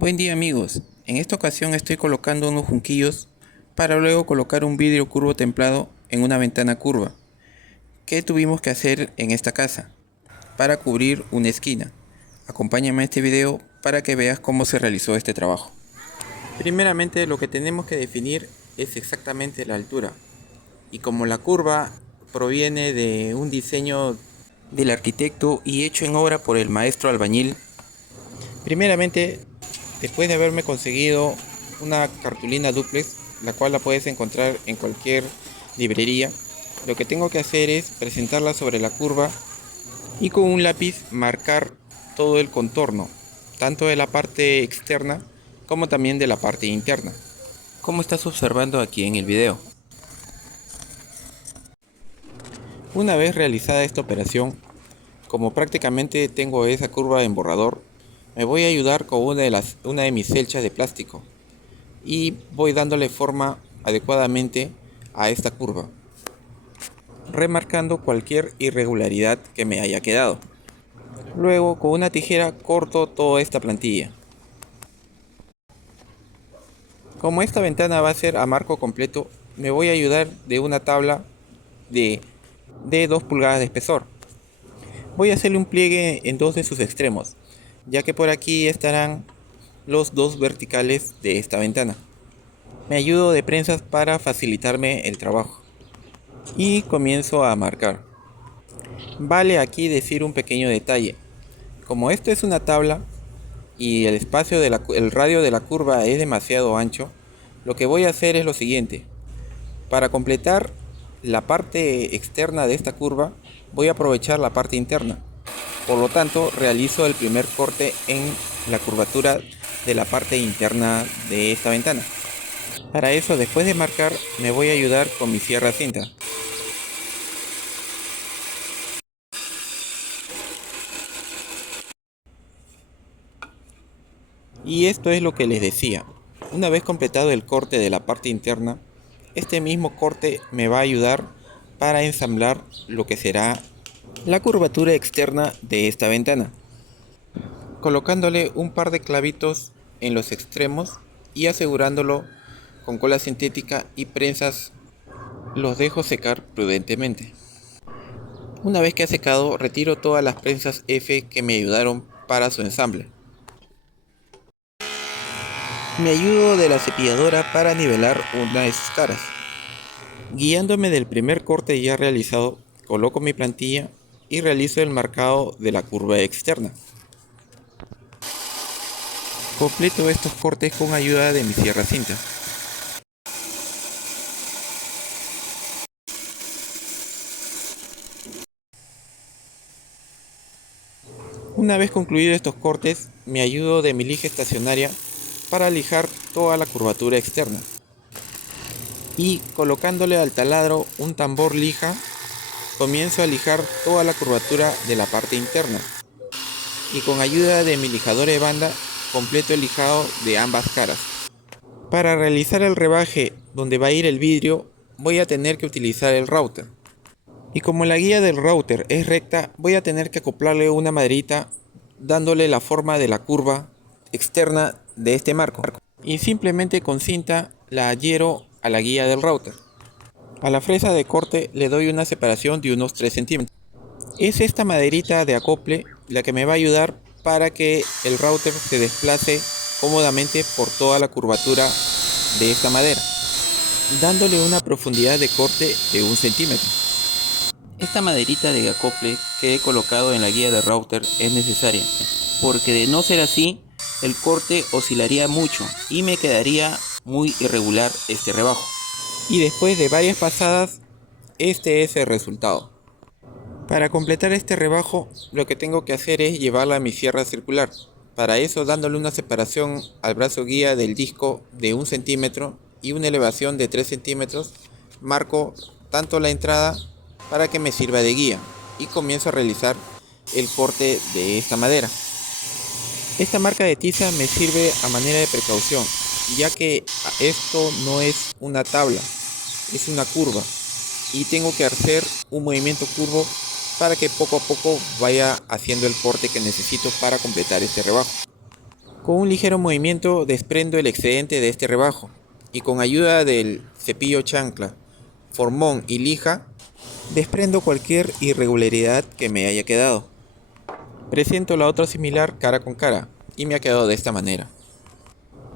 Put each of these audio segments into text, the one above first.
Buen día amigos, en esta ocasión estoy colocando unos junquillos para luego colocar un vidrio curvo templado en una ventana curva. ¿Qué tuvimos que hacer en esta casa? Para cubrir una esquina. Acompáñame a este video para que veas cómo se realizó este trabajo. Primeramente lo que tenemos que definir es exactamente la altura. Y como la curva proviene de un diseño del arquitecto y hecho en obra por el maestro albañil, primeramente, después de haberme conseguido una cartulina dúplex, la cual la puedes encontrar en cualquier librería, lo que tengo que hacer es presentarla sobre la curva y con un lápiz marcar todo el contorno, tanto de la parte externa como también de la parte interna, como estás observando aquí en el video. Una vez realizada esta operación, como prácticamente tengo esa curva en borrador, me voy a ayudar con una de mis celchas de plástico y voy dándole forma adecuadamente a esta curva, remarcando cualquier irregularidad que me haya quedado. Luego con una tijera corto toda esta plantilla. Como esta ventana va a ser a marco completo, me voy a ayudar de una tabla de 2 pulgadas de espesor. Voy a hacerle un pliegue en dos de sus extremos, ya que por aquí estarán los dos verticales de esta ventana. Me ayudo de prensas para facilitarme el trabajo y comienzo a marcar. Vale aquí decir un pequeño detalle. Como esto es una tabla y el espacio el radio de la curva es demasiado ancho, lo que voy a hacer es lo siguiente. Para completar la parte externa de esta curva, voy a aprovechar la parte interna. Por lo tanto, realizo el primer corte en la curvatura de la parte interna de esta ventana. Para eso, después de marcar, me voy a ayudar con mi sierra cinta. Y esto es lo que les decía. Una vez completado el corte de la parte interna, este mismo corte me va a ayudar para ensamblar lo que será la curvatura externa de esta ventana, colocándole un par de clavitos en los extremos y asegurándolo con cola sintética y prensas. Los dejo secar prudentemente. Una vez que ha secado, retiro todas las prensas F que me ayudaron para su ensamble. Me ayudo de la cepilladora para nivelar una de sus caras. Guiándome del primer corte ya realizado, coloco mi plantilla y realizo el marcado de la curva externa. Completo estos cortes con ayuda de mi sierra cinta. Una vez concluido estos cortes, me ayudo de mi lija estacionaria para lijar toda la curvatura externa. Y colocándole al taladro un tambor lija, comienzo a lijar toda la curvatura de la parte interna. Y con ayuda de mi lijador de banda, completo el lijado de ambas caras. Para realizar el rebaje donde va a ir el vidrio, voy a tener que utilizar el router. Y como la guía del router es recta, voy a tener que acoplarle una maderita dándole la forma de la curva externa de este marco. Y simplemente con cinta la adhiero a la guía del router. A la fresa de corte le doy una separación de unos 3 centímetros. Es esta maderita de acople la que me va a ayudar para que el router se desplace cómodamente por toda la curvatura de esta madera, dándole una profundidad de corte de 1 centímetro. Esta maderita de acople que he colocado en la guía de router es necesaria, porque de no ser así, el corte oscilaría mucho y me quedaría muy irregular este rebajo. Y después de varias pasadas, este es el resultado. Para completar este rebajo, lo que tengo que hacer es llevarla a mi sierra circular. Para eso, dándole una separación al brazo guía del disco de 1 centímetro y una elevación de 3 centímetros, marco tanto la entrada para que me sirva de guía y comienzo a realizar el corte de esta madera. Esta marca de tiza me sirve a manera de precaución, ya que esto no es una tabla, es una curva y tengo que hacer un movimiento curvo para que poco a poco vaya haciendo el corte que necesito para completar este rebajo. Con un ligero movimiento desprendo el excedente de este rebajo y con ayuda del cepillo chancla, formón y lija, desprendo cualquier irregularidad que me haya quedado. Presento la otra similar cara con cara y me ha quedado de esta manera.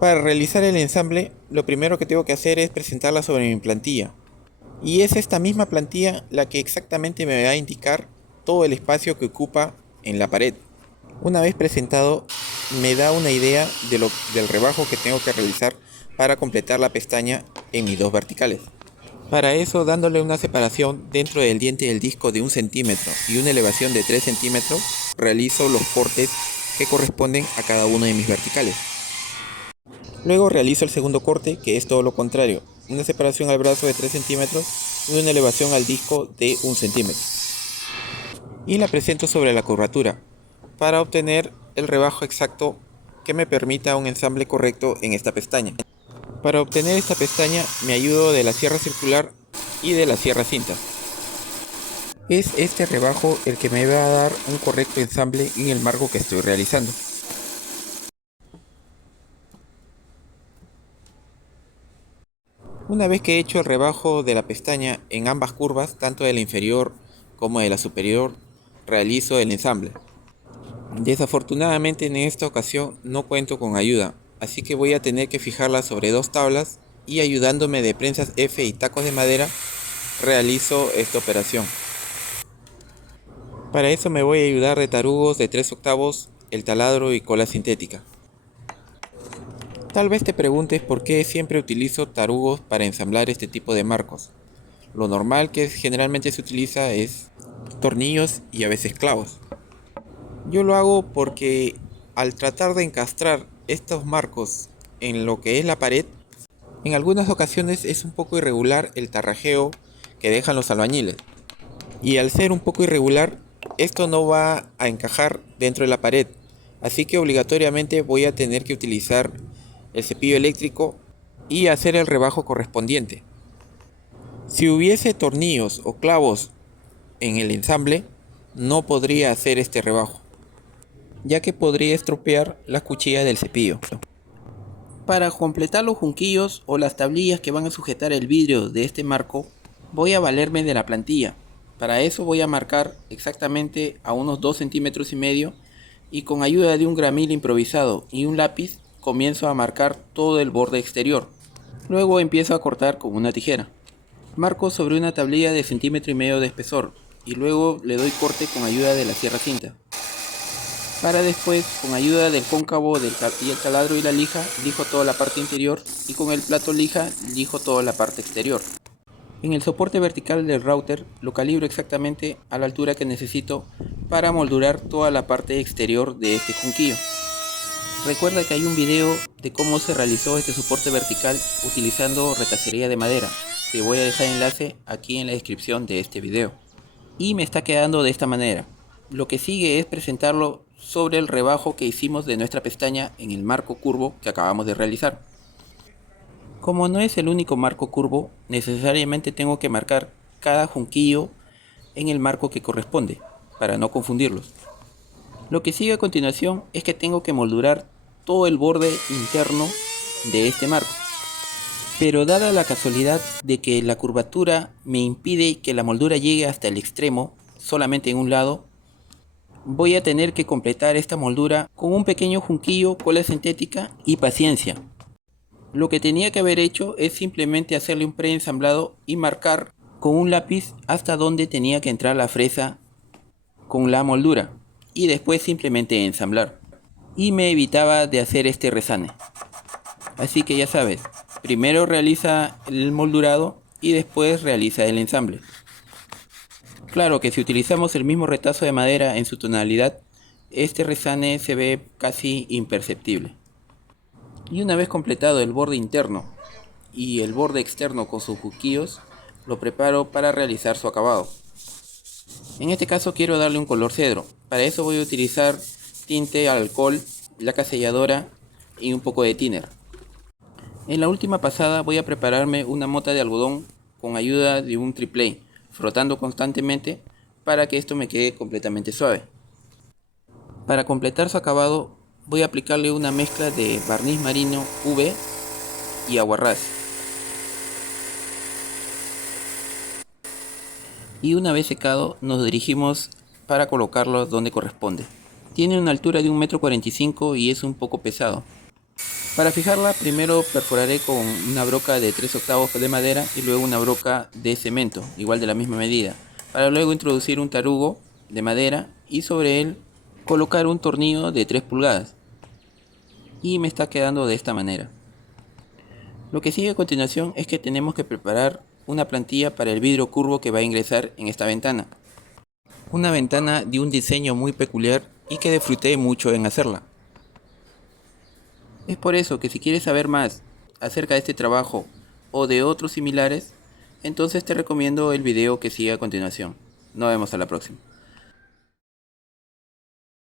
Para realizar el ensamble, lo primero que tengo que hacer es presentarla sobre mi plantilla. Y es esta misma plantilla la que exactamente me va a indicar todo el espacio que ocupa en la pared. Una vez presentado, me da una idea del rebajo que tengo que realizar para completar la pestaña en mis dos verticales. Para eso, dándole una separación dentro del diente del disco de 1 centímetro y una elevación de 3 centímetros, realizo los cortes que corresponden a cada uno de mis verticales. Luego realizo el segundo corte, que es todo lo contrario, una separación al brazo de 3 centímetros y una elevación al disco de 1 centímetro. Y la presento sobre la curvatura, para obtener el rebajo exacto que me permita un ensamble correcto en esta pestaña. Para obtener esta pestaña me ayudo de la sierra circular y de la sierra cinta. Es este rebajo el que me va a dar un correcto ensamble en el marco que estoy realizando. Una vez que he hecho el rebajo de la pestaña en ambas curvas, tanto de la inferior como de la superior, realizo el ensamble. Desafortunadamente en esta ocasión no cuento con ayuda, así que voy a tener que fijarla sobre dos tablas y ayudándome de prensas F y tacos de madera, realizo esta operación. Para eso me voy a ayudar de tarugos de 3/8, el taladro y cola sintética. Tal vez te preguntes por qué siempre utilizo tarugos para ensamblar este tipo de marcos. Lo normal que generalmente se utiliza es tornillos y a veces clavos. Yo lo hago porque al tratar de encastrar estos marcos en lo que es la pared, en algunas ocasiones es un poco irregular el tarrajeo que dejan los albañiles. Y al ser un poco irregular, esto no va a encajar dentro de la pared. Así que obligatoriamente voy a tener que utilizar el cepillo eléctrico y hacer el rebajo correspondiente. Si hubiese tornillos o clavos en el ensamble, no podría hacer este rebajo, ya que podría estropear la cuchilla del cepillo. Para completar los junquillos o las tablillas que van a sujetar el vidrio de este marco, voy a valerme de la plantilla. Para eso voy a marcar exactamente a unos 2,5 centímetros y con ayuda de un gramil improvisado y un lápiz comienzo a marcar todo el borde exterior. Luego empiezo a cortar con una tijera. Marco sobre una tablilla de 1,5 centímetros de espesor y luego le doy corte con ayuda de la sierra cinta. Para después, con ayuda del cóncavo y el taladro y la lija, lijo toda la parte interior y con el plato lija lijo toda la parte exterior. En el soporte vertical del router lo calibro exactamente a la altura que necesito para moldurar toda la parte exterior de este junquillo. Recuerda que hay un video de cómo se realizó este soporte vertical utilizando retacería de madera. Te voy a dejar enlace aquí en la descripción de este video. Y me está quedando de esta manera. Lo que sigue es presentarlo sobre el rebajo que hicimos de nuestra pestaña en el marco curvo que acabamos de realizar. Como no es el único marco curvo, necesariamente tengo que marcar cada junquillo en el marco que corresponde, para no confundirlos. Lo que sigue a continuación es que tengo que moldurar todo el borde interno de este marco. Pero dada la casualidad de que la curvatura me impide que la moldura llegue hasta el extremo, solamente en un lado, voy a tener que completar esta moldura con un pequeño junquillo, cola sintética y paciencia. Lo que tenía que haber hecho es simplemente hacerle un preensamblado y marcar con un lápiz hasta donde tenía que entrar la fresa con la moldura y después simplemente ensamblar. Y me evitaba de hacer este resane. Así que ya sabes, primero realiza el moldurado y después realiza el ensamble. Claro que si utilizamos el mismo retazo de madera en su tonalidad, este resane se ve casi imperceptible. Y una vez completado el borde interno y el borde externo con sus junquillos, lo preparo para realizar su acabado. En este caso quiero darle un color cedro. Para eso voy a utilizar tinte al alcohol, laca selladora y un poco de thinner. En la última pasada voy a prepararme una mota de algodón con ayuda de un triplé, frotando constantemente para que esto me quede completamente suave. Para completar su acabado voy a aplicarle una mezcla de barniz marino UV y aguarrás. Y una vez secado nos dirigimos para colocarlo donde corresponde. Tiene una altura de 1,45 m y es un poco pesado. Para fijarla primero perforaré con una broca de 3/8 de madera y luego una broca de cemento, igual de la misma medida, para luego introducir un tarugo de madera y sobre él colocar un tornillo de 3 pulgadas. Y me está quedando de esta manera. Lo que sigue a continuación es que tenemos que preparar una plantilla para el vidrio curvo que va a ingresar en esta ventana. Una ventana de un diseño muy peculiar y que disfruté mucho en hacerla. Es por eso que si quieres saber más acerca de este trabajo o de otros similares, entonces te recomiendo el video que sigue a continuación. Nos vemos a la próxima.